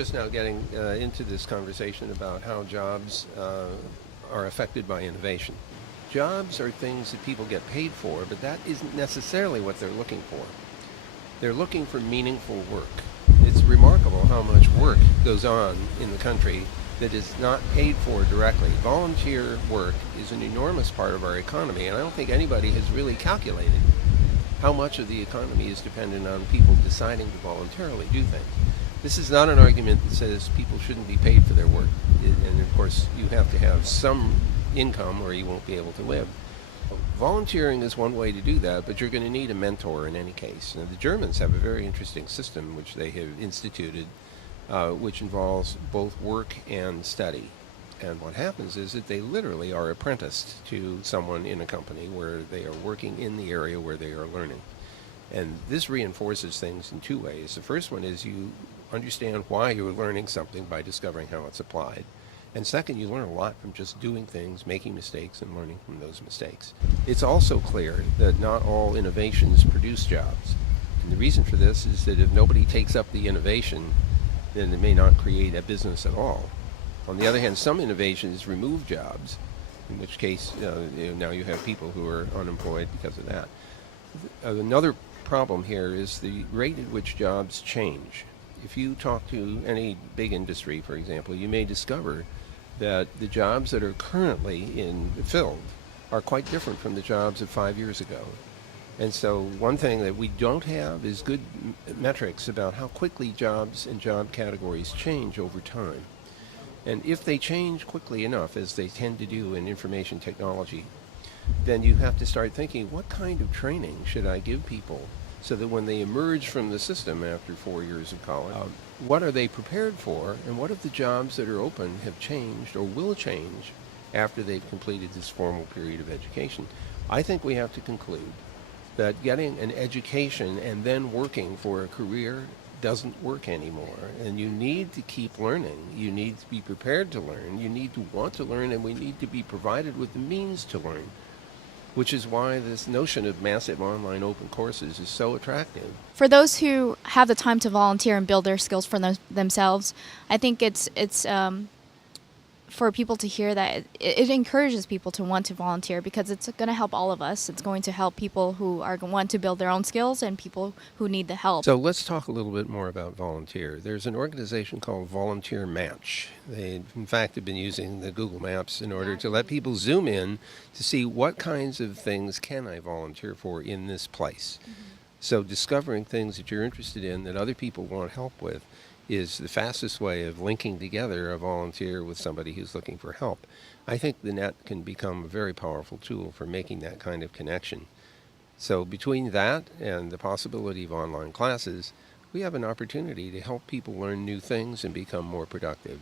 just now getting into this conversation about how jobs are affected by innovation. Jobs are things that people get paid for, but that isn't necessarily what they're looking for. They're looking for meaningful work. It's remarkable how much work goes on in the country that is not paid for directly. Volunteer work is an enormous part of our economy, and I don't think anybody has really calculated how much of the economy is dependent on people deciding to voluntarily do things. This is not an argument that says people shouldn't be paid for their work. And of course, you have to have some income or you won't be able to live. Volunteering is one way to do that, but you're going to need a mentor in any case. Now, the Germans have a very interesting system which they have instituted, which involves both work and study. And what happens is that they literally are apprenticed to someone in a company where they are working in the area where they are learning. And this reinforces things in two ways. The first one is you understand why you're learning something by discovering how it's applied. And second, you learn a lot from just doing things, making mistakes, and learning from those mistakes. It's also clear that not all innovations produce jobs. And the reason for this is that if nobody takes up the innovation, then it may not create a business at all. On the other hand, some innovations remove jobs, in which case now you have people who are unemployed because of that. Another problem here is the rate at which jobs change. If you talk to any big industry, for example, you may discover that the jobs that are currently filled are quite different from the jobs of 5 years ago. And so one thing that we don't have is good metrics about how quickly jobs and job categories change over time. And if they change quickly enough, as they tend to do in information technology, then you have to start thinking, what kind of training should I give people so that when they emerge from the system after 4 years of college, what are they prepared for, and what if the jobs that are open have changed or will change after they've completed this formal period of education? I think we have to conclude that getting an education and then working for a career doesn't work anymore, and you need to keep learning. You need to be prepared to learn. You need to want to learn, and we need to be provided with the means to learn, which is why this notion of massive online open courses is so attractive. For those who have the time to volunteer and build their skills for themselves, I think it's for people to hear that it encourages people to want to volunteer, because it's going to help all of us. It's going to help people who want to build their own skills and people who need the help. So let's talk a little bit more about volunteer. There's an organization called Volunteer Match. They, in fact, have been using the Google Maps in order to let people zoom in to see what kinds of things can I volunteer for in this place. Mm-hmm. So discovering things that you're interested in that other people want help with is the fastest way of linking together a volunteer with somebody who's looking for help. I think the net can become a very powerful tool for making that kind of connection. So between that and the possibility of online classes, we have an opportunity to help people learn new things and become more productive.